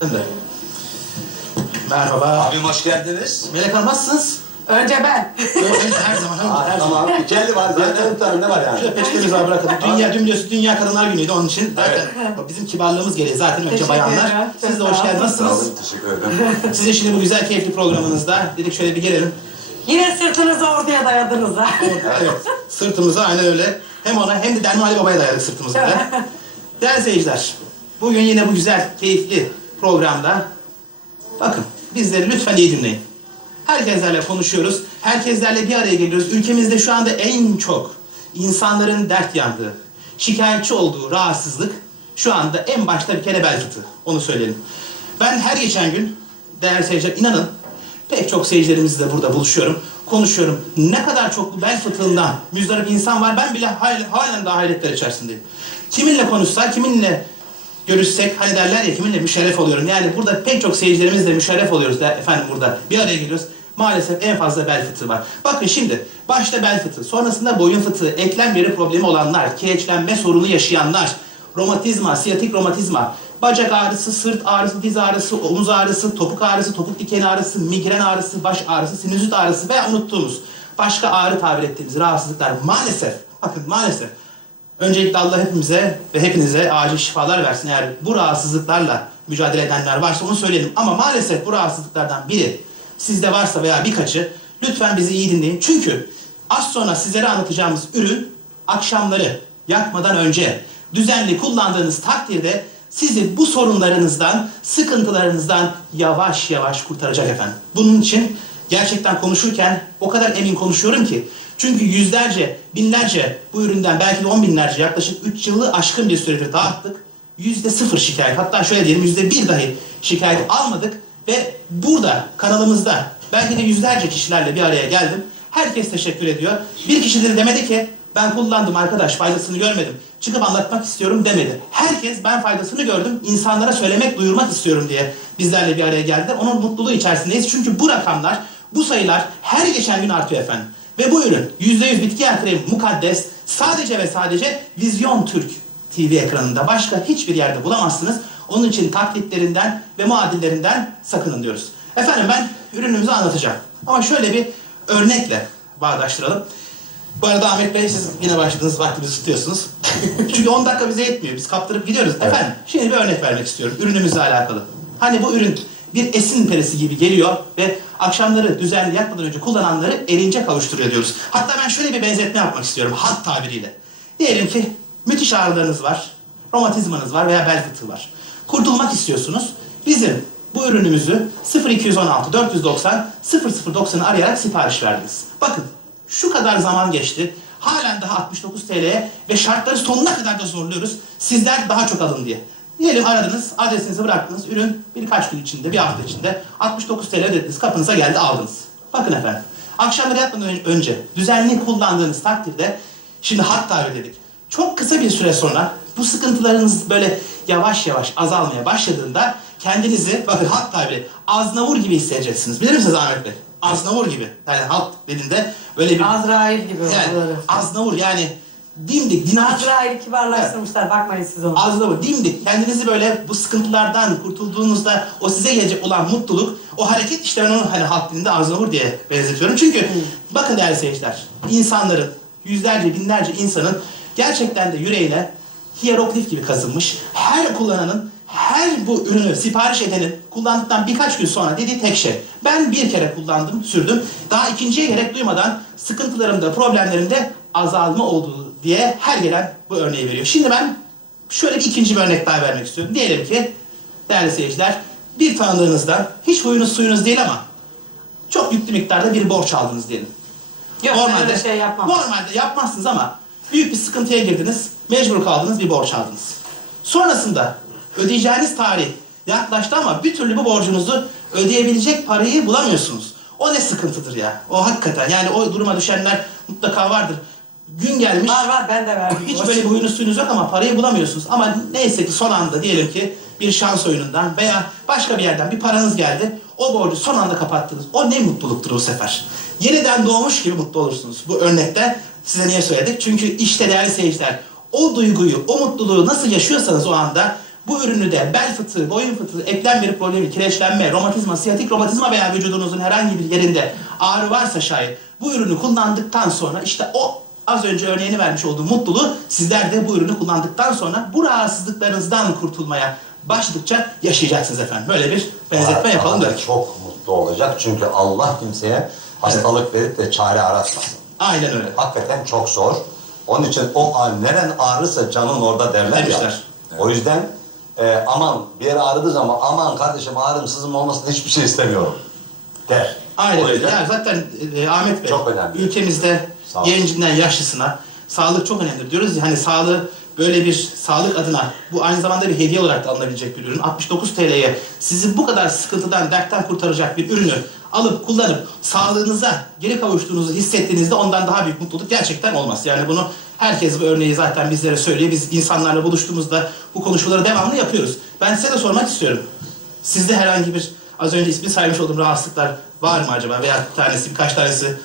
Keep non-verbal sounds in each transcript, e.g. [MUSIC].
De. Merhaba. Abim hoş geldiniz. Melek Hanım nasılsınız? Önce ben. Gördüğünüz her zaman, her, her zaman. Tamam. Kendi var. Zaten ne var yani? Şöyle peçetemizi var bırakalım. Dünya, dün biliyorsun Dünya Kadınlar Günü'ydü onun için. Zaten Evet. bizim kibarlığımız gereği zaten önce Teşekkür bayanlar. Siz de hoş sağ geldiniz. Sağ Nasılsınız? olun. Teşekkür ederim. [LAUGHS] Sizin şimdi bu güzel keyifli programınızda dedik şöyle bir gelelim. Yine sırtınızı ortaya dayadınız ha. evet. Sırtımıza aynen öyle. Hem ona hem de Derman Ali Baba'ya dayadık sırtımızı da. Değerli seyirciler, bugün yine bu güzel, keyifli programda bakın bizleri lütfen iyi dinleyin. Herkeslerle konuşuyoruz, herkeslerle bir araya geliyoruz. Ülkemizde şu anda en çok insanların dert yandığı, şikayetçi olduğu rahatsızlık şu anda en başta bir kere bel. Onu söyleyelim. Ben her geçen gün değerli seyirciler inanın pek çok seyircilerimizle burada buluşuyorum. Konuşuyorum. Ne kadar çok bel fıtığından müzdarip insan var. Ben bile hal- halen daha hayretler içerisindeyim. Kiminle konuşsa, kiminle görüşsek hani derler ya kiminle müşerref oluyorum. Yani burada pek çok seyircilerimizle müşerref oluyoruz da efendim burada bir araya geliyoruz. Maalesef en fazla bel fıtığı var. Bakın şimdi başta bel fıtığı, sonrasında boyun fıtığı, eklem yeri problemi olanlar, kireçlenme sorunu yaşayanlar, romatizma, siyatik romatizma, bacak ağrısı, sırt ağrısı, diz ağrısı, omuz ağrısı, topuk ağrısı, topuk diken ağrısı, migren ağrısı, baş ağrısı, sinüzit ağrısı veya unuttuğumuz başka ağrı tabir ettiğimiz rahatsızlıklar maalesef, bakın maalesef Öncelikle Allah hepimize ve hepinize acil şifalar versin. Eğer bu rahatsızlıklarla mücadele edenler varsa onu söyleyelim. Ama maalesef bu rahatsızlıklardan biri sizde varsa veya birkaçı lütfen bizi iyi dinleyin. Çünkü az sonra sizlere anlatacağımız ürün akşamları yatmadan önce düzenli kullandığınız takdirde sizi bu sorunlarınızdan, sıkıntılarınızdan yavaş yavaş kurtaracak efendim. Bunun için gerçekten konuşurken o kadar emin konuşuyorum ki. Çünkü yüzlerce, binlerce bu üründen belki de on binlerce yaklaşık 3 yılı aşkın bir süredir dağıttık. Yüzde sıfır şikayet hatta şöyle diyelim yüzde bir dahi şikayet almadık ve burada kanalımızda belki de yüzlerce kişilerle bir araya geldim. Herkes teşekkür ediyor. Bir kişi de demedi ki ben kullandım arkadaş faydasını görmedim. Çıkıp anlatmak istiyorum demedi. Herkes ben faydasını gördüm. insanlara söylemek, duyurmak istiyorum diye bizlerle bir araya geldi. Onun mutluluğu içerisindeyiz. Çünkü bu rakamlar, bu sayılar her geçen gün artıyor efendim. Ve bu ürün %100 bitki yağı kremi mukaddes sadece ve sadece Vizyon Türk TV ekranında başka hiçbir yerde bulamazsınız. Onun için taklitlerinden ve muadillerinden sakının diyoruz. Efendim ben ürünümüzü anlatacağım. Ama şöyle bir örnekle bağdaştıralım. Bu arada Ahmet Bey siz yine başladınız vaktimizi tutuyorsunuz. [LAUGHS] Çünkü 10 dakika bize yetmiyor. Biz kaptırıp gidiyoruz. Efendim şimdi bir örnek vermek istiyorum ürünümüzle alakalı. Hani bu ürün bir esin perisi gibi geliyor ve akşamları düzenli yatmadan önce kullananları erince kavuşturuyor diyoruz. Hatta ben şöyle bir benzetme yapmak istiyorum halk tabiriyle. Diyelim ki müthiş ağrılarınız var, romatizmanız var veya bel fıtığı var. Kurtulmak istiyorsunuz. Bizim bu ürünümüzü 0216 490 0090'ı arayarak sipariş verdiniz. Bakın şu kadar zaman geçti. Halen daha 69 TL'ye ve şartları sonuna kadar da zorluyoruz. Sizler daha çok alın diye. Diyelim aradınız, adresinizi bıraktınız. Ürün birkaç gün içinde, bir hafta içinde 69 TL ödediniz, kapınıza geldi aldınız. Bakın efendim, akşamları yatmadan ön- önce düzenli kullandığınız takdirde, şimdi hat tabir dedik. Çok kısa bir süre sonra bu sıkıntılarınız böyle yavaş yavaş azalmaya başladığında kendinizi, bakın hat tabiri, aznavur gibi hissedeceksiniz. Bilir misiniz Ahmet Bey? Aznavur gibi. Yani halk dediğinde böyle bir... Azrail gibi Yani aznavur yani dimdik, dinamik. Azrail'i kibarlaştırmışlar. Bakmayın siz ona. Aznavur, dimdik. Kendinizi böyle bu sıkıntılardan kurtulduğunuzda o size gelecek olan mutluluk, o hareket işte ben onu hani halk dilinde aznavur diye benzetiyorum. Çünkü bakın değerli seyirciler, insanların, yüzlerce, binlerce insanın gerçekten de yüreğine hieroglif gibi kazınmış. Her kullananın, her bu ürünü sipariş edenin kullandıktan birkaç gün sonra dediği tek şey. Ben bir kere kullandım, sürdüm. Daha ikinciye gerek duymadan sıkıntılarımda, problemlerimde azalma olduğu diye her gelen bu örneği veriyor. Şimdi ben şöyle bir ikinci bir örnek daha vermek istiyorum. Diyelim ki değerli seyirciler bir tanıdığınızdan hiç huyunuz suyunuz değil ama çok yüklü miktarda bir borç aldınız diyelim. Yok öyle şey yapmam. Normalde yapmazsınız ama büyük bir sıkıntıya girdiniz, mecbur kaldınız, bir borç aldınız. Sonrasında ödeyeceğiniz tarih yaklaştı ama bir türlü bu borcunuzu ödeyebilecek parayı bulamıyorsunuz. O ne sıkıntıdır ya. O hakikaten yani o duruma düşenler mutlaka vardır. Gün gelmiş. Var var ben de verdim. Hiç böyle bir huyunuz suyunuz yok ama parayı bulamıyorsunuz. Ama neyse ki son anda diyelim ki bir şans oyunundan veya başka bir yerden bir paranız geldi. O borcu son anda kapattınız. O ne mutluluktur bu sefer. Yeniden doğmuş gibi mutlu olursunuz. Bu örnekte size niye söyledik? Çünkü işte değerli seyirciler o duyguyu, o mutluluğu nasıl yaşıyorsanız o anda Bu ürünü de bel fıtığı, boyun fıtığı, eklem bir problemi, kireçlenme, romatizma, siyatik romatizma veya vücudunuzun herhangi bir yerinde ağrı varsa şayet bu ürünü kullandıktan sonra işte o az önce örneğini vermiş olduğum mutluluğu sizler de bu ürünü kullandıktan sonra bu rahatsızlıklarınızdan kurtulmaya başladıkça yaşayacaksınız efendim. Böyle bir benzetme yapalım Daha da dedik. Çok mutlu olacak çünkü Allah kimseye hastalık verip de çare aratmasın. Aynen öyle. Hakikaten çok zor. Onun için o neren ağrırsa canın orada derler ya. Demişler. O yüzden e, aman bir yere ağrıdığı zaman aman kardeşim ağrım sızım olmasın hiçbir şey istemiyorum der. Aynen öyle. Yani zaten e, Ahmet Bey, Çok önemli. ülkemizde Sağ ol. gencinden yaşlısına sağlık çok önemli diyoruz. ya, Hani sağlığı böyle bir sağlık adına bu aynı zamanda bir hediye olarak da alınabilecek bir ürün. 69 TL'ye sizi bu kadar sıkıntıdan, dertten kurtaracak bir ürünü alıp kullanıp sağlığınıza geri kavuştuğunuzu hissettiğinizde ondan daha büyük mutluluk gerçekten olmaz. Yani bunu herkes bu örneği zaten bizlere söylüyor. Biz insanlarla buluştuğumuzda bu konuşmaları devamlı yapıyoruz. Ben size de sormak istiyorum. Sizde herhangi bir az önce ismi saymış olduğum rahatsızlıklar var mı acaba? Veya tanesi, birkaç tanesi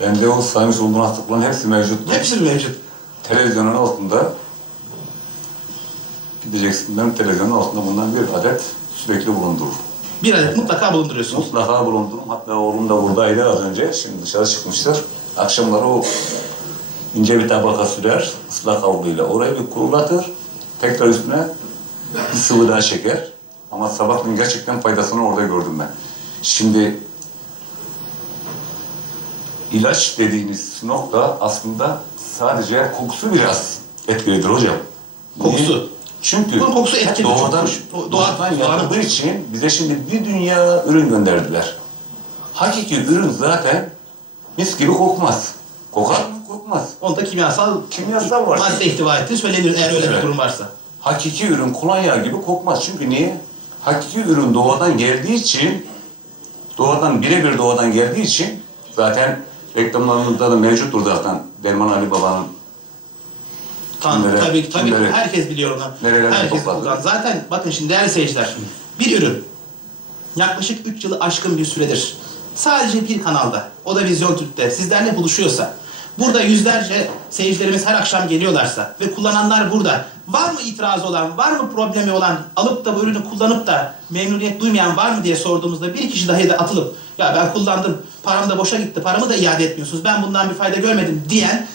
Bende o saymış olduğun hastalıkların hepsi mevcut. hepsi mevcut? Televizyonun altında gideceksin. Benim televizyonun altında bundan bir adet sürekli bulundurur. Bir adet mutlaka bulunduruyorsunuz. Mutlaka bulundururum. Hatta oğlum da buradaydı az önce. Şimdi dışarı çıkmıştır. Akşamları o ince bir tabaka sürer. ıslak havluyla orayı bir kurulatır. Tekrar üstüne bir sıvı daha çeker. Ama sabahleyin gerçekten faydasını orada gördüm ben. Şimdi ilaç dediğiniz nokta aslında sadece kokusu biraz etkilidir hocam. Kokusu. Niye? Çünkü Bunun kokusu etkili, doğadan, doğa- doğadan yapıldığı için bize şimdi bir dünya ürün gönderdiler. Hakiki ürün zaten mis gibi kokmaz. Kokar mı? Kokmaz. Onda kimyasal Kimyasal var. madde ihtiva ettiği söylenir eğer öyle bir Evet. durum varsa. Hakiki ürün kolonya gibi kokmaz. Çünkü niye? Hakiki ürün doğadan geldiği için, doğadan birebir doğadan geldiği için zaten reklamlarımızda da mevcuttur zaten Derman Ali Baba'nın Tamam, Kimlere- tabii tabii kimlere- herkes biliyor onu. herkes topladı? Zaten bakın şimdi değerli seyirciler. Bir ürün yaklaşık 3 yılı aşkın bir süredir sadece bir kanalda, o da Vizyon Türk'te sizlerle buluşuyorsa, burada yüzlerce seyircilerimiz her akşam geliyorlarsa ve kullananlar burada, var mı itirazı olan, var mı problemi olan, alıp da bu ürünü kullanıp da memnuniyet duymayan var mı diye sorduğumuzda bir kişi dahi de atılıp, ya ben kullandım, param da boşa gitti, paramı da iade etmiyorsunuz, ben bundan bir fayda görmedim diyen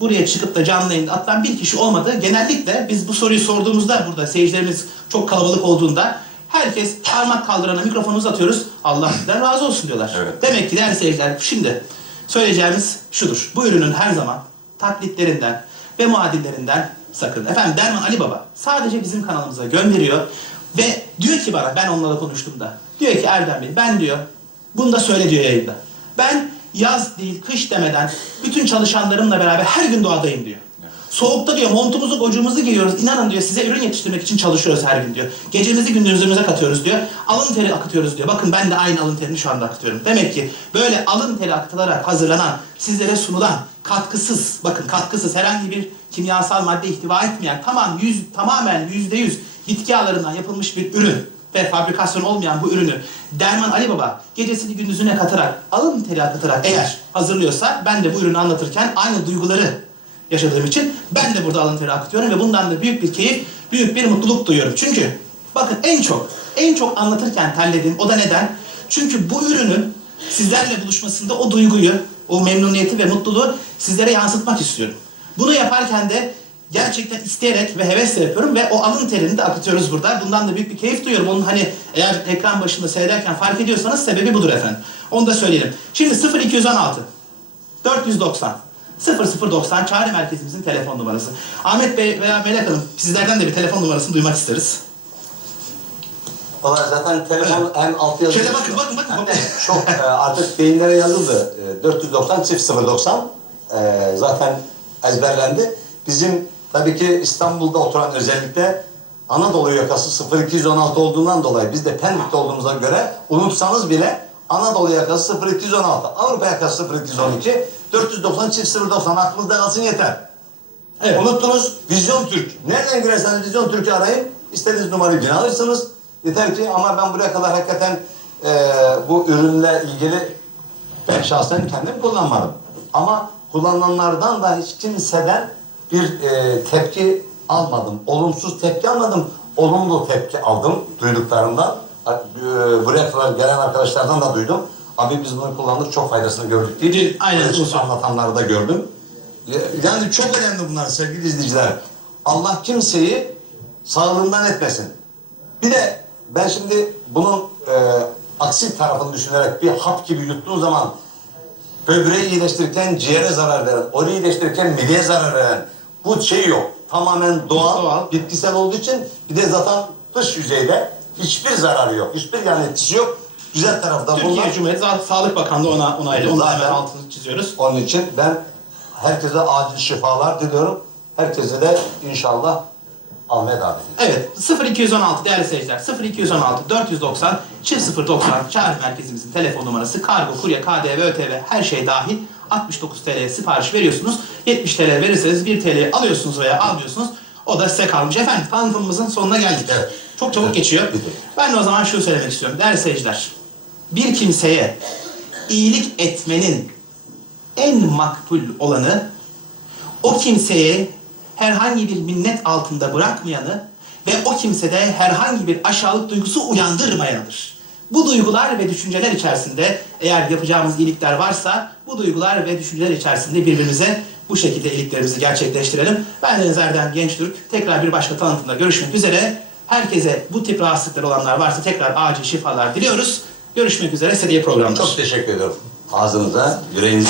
buraya çıkıp da canlı yayında atılan bir kişi olmadı. Genellikle biz bu soruyu sorduğumuzda burada seyircilerimiz çok kalabalık olduğunda herkes parmak kaldırana mikrofonu uzatıyoruz. Allah sizden razı olsun diyorlar. Evet. Demek ki değerli seyirciler şimdi söyleyeceğimiz şudur. Bu ürünün her zaman taklitlerinden ve muadillerinden sakın. Efendim Derman Ali Baba sadece bizim kanalımıza gönderiyor ve diyor ki bana ben onunla konuştuğumda diyor ki Erdem Bey ben diyor bunu da söyle diyor yayında. Ben yaz değil kış demeden bütün çalışanlarımla beraber her gün doğadayım diyor. Soğukta diyor montumuzu gocuğumuzu giyiyoruz. İnanın diyor size ürün yetiştirmek için çalışıyoruz her gün diyor. Gecemizi gündüzümüze katıyoruz diyor. Alın teri akıtıyoruz diyor. Bakın ben de aynı alın terini şu anda akıtıyorum. Demek ki böyle alın teri akıtılarak hazırlanan, sizlere sunulan katkısız, bakın katkısız herhangi bir kimyasal madde ihtiva etmeyen, tamam yüz, tamamen yüzde yüz bitki yağlarından yapılmış bir ürün ve fabrikasyon olmayan bu ürünü Derman Ali Baba gecesini gündüzüne katarak, alın teri akıtarak eğer hazırlıyorsa ben de bu ürünü anlatırken aynı duyguları yaşadığım için ben de burada alın teri akıtıyorum ve bundan da büyük bir keyif, büyük bir mutluluk duyuyorum. Çünkü bakın en çok, en çok anlatırken terlediğim o da neden? Çünkü bu ürünün sizlerle buluşmasında o duyguyu, o memnuniyeti ve mutluluğu sizlere yansıtmak istiyorum. Bunu yaparken de gerçekten isteyerek ve hevesle yapıyorum ve o alın terini de akıtıyoruz burada. Bundan da büyük bir keyif duyuyorum. Onun hani eğer ekran başında seyrederken fark ediyorsanız sebebi budur efendim. Onu da söyleyelim. Şimdi 0216 490 0090 çağrı merkezimizin telefon numarası. Ahmet Bey veya Melek Hanım sizlerden de bir telefon numarasını duymak isteriz. Valla zaten telefon hem altı yazılı. Şöyle bakın bakın bakın. [LAUGHS] Çok e, artık beyinlere yazıldı. E, 490 çift 090 e, zaten ezberlendi. Bizim tabii ki İstanbul'da oturan özellikle Anadolu yakası 0216 olduğundan dolayı biz de Pendik'te olduğumuza göre unutsanız bile Anadolu yakası 0216, Avrupa yakası 0212, 490 çift 090 aklınızda kalsın yeter. Evet. Unuttunuz Vizyon Türk. Nereden girerseniz Vizyon Türk'ü arayın. İstediğiniz numarayı yine alırsınız. Yeter ki ama ben buraya kadar hakikaten e, bu ürünle ilgili ben şahsen kendim kullanmadım. Ama kullananlardan da hiç kimseden bir e, tepki almadım. Olumsuz tepki almadım. olumlu tepki aldım duyduklarımdan. E, Buraya kadar gelen arkadaşlardan da duydum. Abi biz bunu kullandık çok faydasını gördük diye. Aynen, usul. anlatanları da gördüm. Yani çok önemli bunlar sevgili izleyiciler. Allah kimseyi sağlığından etmesin. Bir de ben şimdi bunun e, aksi tarafını düşünerek bir hap gibi yuttuğun zaman böbreği iyileştirirken ciğere zarar veren, orayı iyileştirirken mideye zarar veren bu şey yok. Tamamen doğal, Doğal. bitkisel olduğu için bir de zaten dış yüzeyde hiçbir zararı yok. Hiçbir yan etkisi yok. Güzel tarafı da Türkiye bunlar. Cumhuriyeti Sa- Sağlık Bakanlığı ona onaylı. Onu Zaten- hemen altını çiziyoruz. Onun için ben herkese acil şifalar diliyorum. Herkese de inşallah davet ediyorum. Evet 0216 değerli seyirciler 0216 490 0090 çağrı merkezimizin telefon numarası kargo, kurye, KDV, ÖTV her şey dahil 69 TL'ye sipariş veriyorsunuz. 70 TL verirseniz 1 TL alıyorsunuz veya almıyorsunuz. O da size kalmış. Efendim tanıtımımızın sonuna geldik. Evet. Çok çabuk Evet. geçiyor. Ben de o zaman şunu söylemek istiyorum. Değerli seyirciler bir kimseye iyilik etmenin en makbul olanı o kimseye herhangi bir minnet altında bırakmayanı ve o kimsede herhangi bir aşağılık duygusu uyandırmayanıdır. Bu duygular ve düşünceler içerisinde eğer yapacağımız iyilikler varsa bu duygular ve düşünceler içerisinde birbirimize bu şekilde iyiliklerimizi gerçekleştirelim. Ben Deniz Erdem Gençtürk. Tekrar bir başka tanıtımda görüşmek üzere. Herkese bu tip rahatsızlıkları olanlar varsa tekrar acil şifalar diliyoruz. Görüşmek üzere. Seriye programlar. Çok teşekkür ediyorum. Ağzınıza, yüreğinize.